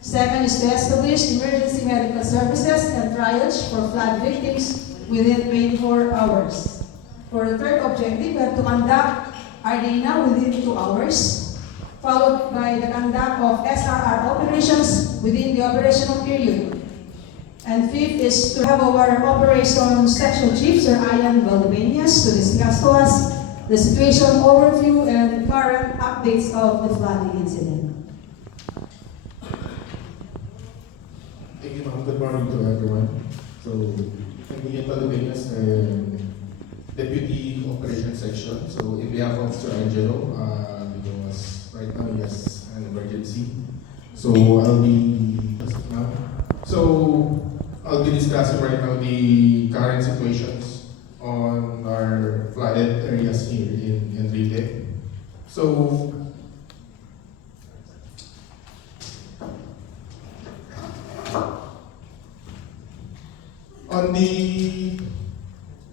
Second is to establish emergency medical services and triage for flood victims within 24 hours. For the third objective, we have to conduct RDNA within 2 hours, followed by the conduct of SRR operations within the operational period. And fifth is to have our operations section chief, Sir Ian Valdemanias, to discuss to us the situation overview and current updates of the flooding incident. Thank you, ma'am. Good morning to everyone. So, I'm Ian Valdemanias, Deputy Operations Section. So, in behalf of Sir Angelo, because right now he has an emergency. So, I'll be discussing right now the current situations on our flooded areas here in Enrile. So,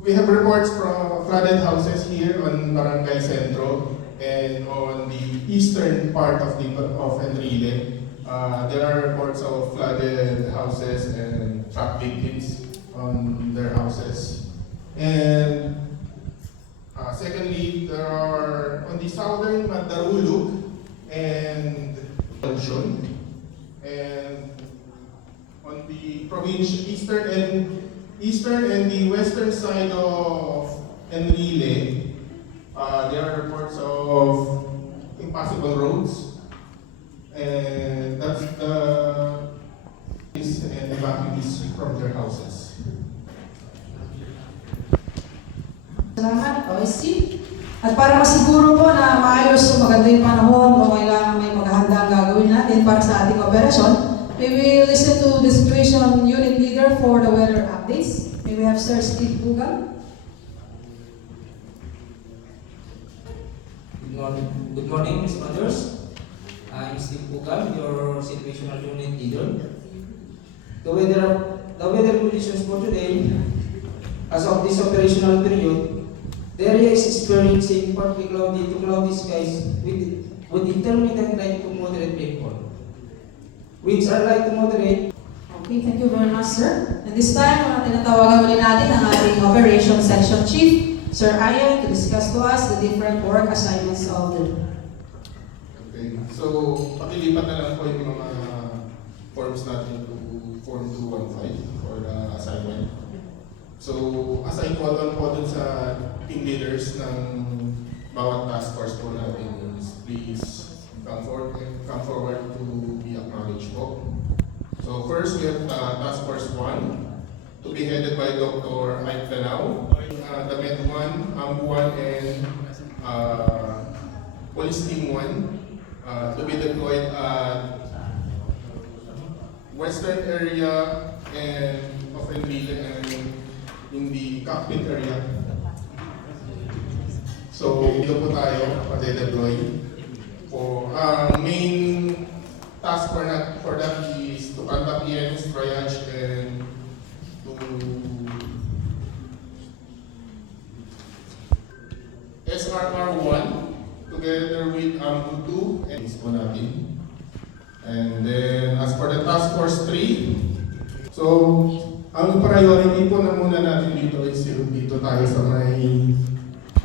we have reports from flooded houses here on Barangay Centro and on the eastern part of Enrile. There are reports of flooded houses and truck victims on their houses. And secondly, there are on the southern Mandarulog and Lungsod, and on the eastern and the western side of Enrile, there are reports of impassable roads, and that's the and evacuees from their houses. Salamat, OSC. At para masiguro po na maayos o maganda yung panahon o kailangan may maghahanda ang gagawin natin para sa ating operasyon, we will listen to the situation unit leader for the weather updates. May we have Sir Steve Bugal. Good morning, Ms. Mothers. I'm Steve Bugal, your situational unit leader. The weather conditions for today, as of this operational period, the area is experiencing partly cloudy to cloudy skies with intermittent light to moderate rainfall. Winds are light to moderate. Okay, thank you very much, sir. At this time, tinatawagan ulit natin ang ating Operations Section Chief, Sir Ian, to discuss to us the different work assignments of the... Okay, so pakilipat na lang po yung mga forms natin to Form 215 for the assignment. So, assign ko lang po dun sa team leaders ng bawat task force po natin. Please come forward to be acknowledged po. So, first we have Task Force 1 to be headed by Dr. Ike Lanao, the Med 1, AMB 1, and Police Team 1 to be deployed at western area and of Enrile and in the cockpit area. So, dito po tayo pati-deploy. Main task for that is to conduct EMS triage and to SRR1 together with AMBU 2 and po natin. And then as for the task force 3, so ang priority po na muna natin dito is dito tayo sa may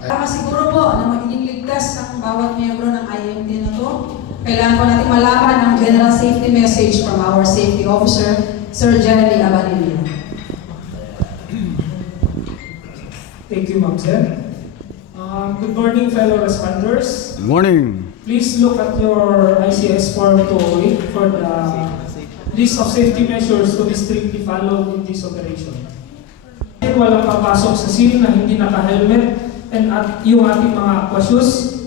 Para masiguro po na magiging ligtas ang bawat miyembro ng IMT na to, kailangan po natin malaman ang general safety message from our safety officer, Sir Jeremy Abadilla. Thank you, Ma'am Sir. Good morning, fellow responders. Good morning. Please look at your ICS Form 208 for the list of safety measures to be strictly followed in this operation. Walang papasok sa scene na hindi naka-helmet and at yung ating mga aqua shoes.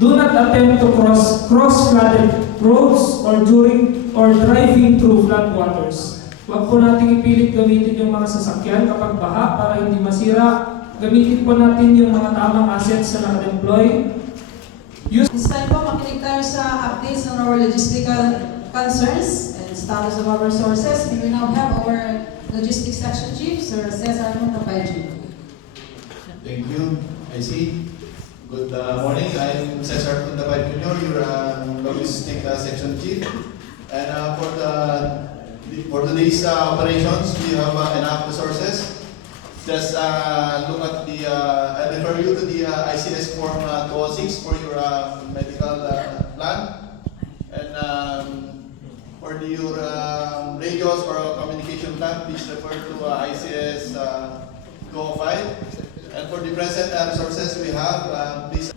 Do not attempt to cross flooded roads or driving through flood waters. Huwag po nating ipilit gamitin yung mga sasakyan kapag baha para hindi masira. Gamitin po natin yung mga tamang assets na naka-deploy. This time po, makinig tayo sa updates on our logistical concerns and status of our resources. We will now have our Logistics Section Chief, Sir Cesar Montapayo. Thank you. I see. Good morning. I'm Cesar Puntabay Jr., your Logistics Section Chief. And for today's operations, we have enough resources. Just look at the, I refer you to the ICS Form 206 for your medical plan. And for your radios or communication plan, please refer to ICS 205. And for the present resources we have, please.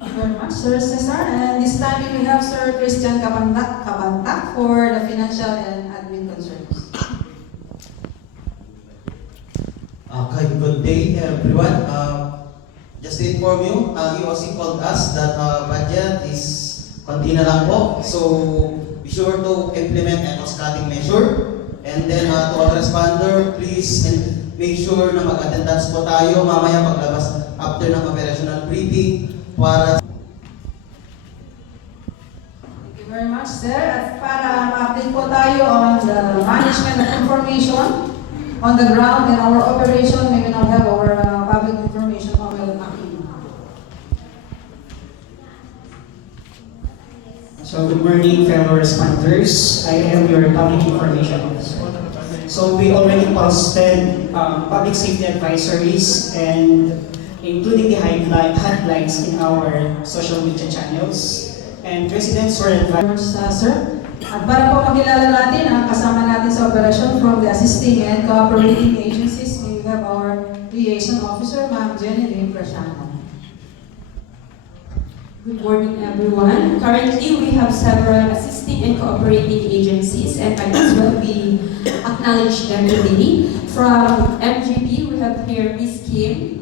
Thank you very much, Sir Cesar. And this time we will have Sir Christian Cabantac for the financial and admin concerns. Okay, good day everyone. Just to inform you, EOC called us that budget is konti na lang po. So, be sure to implement a cost-cutting measure. And then to all responder, please make sure na mag-attendance po tayo mamaya paglabas after ng operational briefing para Thank you very much, sir. At para ma-update po tayo on the management of information on the ground in our operation, we will now have our public information Pamela Aquino. So good morning, fellow responders. I am your public information officer. So we already posted public safety advisories and including the headlines in our social media channels. And residents were advised. Sir. At para po makilala natin ang kasama natin sa operasyon from the assisting and cooperating agencies, we have our liaison officer, Ma'am Genevieve Prashano. Good morning, everyone. Currently, we have several assisting and cooperating agencies, and might as well we acknowledge them today. From MGP, we have here Ms. Kim.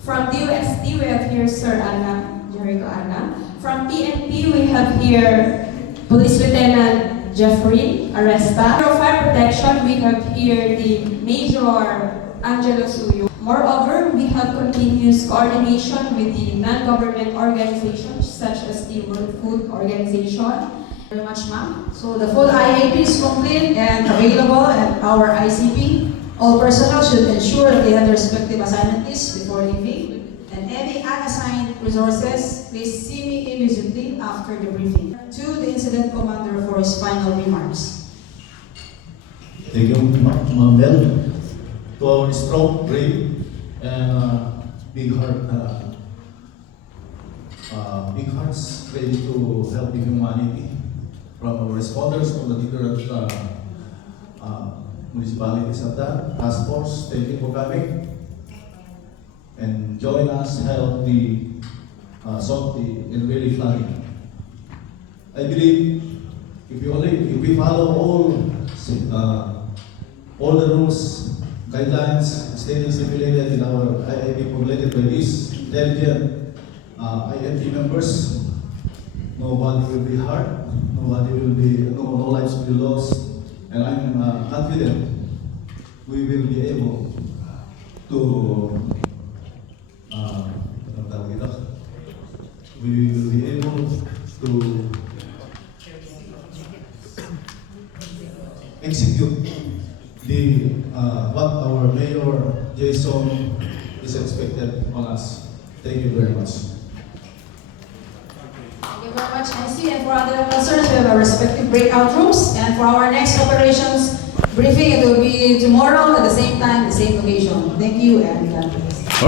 From DOST, we have here Sir Anna, Jericho Anna. From PNP, we have here Police Lieutenant Jeffrey Aresta. For fire protection, we have here the Major Angelo Suyo. Moreover, we have continuous coordination with the non-government organizations such as the World Food Organization. Very much, ma'am. So the full IAP is complete and available at our ICP. All personnel should ensure that they have their respective assignment lists before leaving. And any unassigned resources, please see me immediately after the briefing. To the incident commander for his final remarks. Thank you, Ma'am Bell. To our strong, brave, and big hearts ready to help the humanity, from our responders from the different municipalities of that task force. Thank you for coming and join us help the Softy in really flooding. I believe if we follow all the rules, guidelines, stated stipulated in our IIP formulated by these intelligent IIP members, nobody will be hurt, no lives will be lost, and I'm confident we will be able to execute the what our Mayor Jason is expected on us. Thank you very much. Thank you very much, IC. And for other concerns, we have our respective breakout rooms. And for our next operations briefing, it will be tomorrow at the same time, the same location. Thank you and God bless.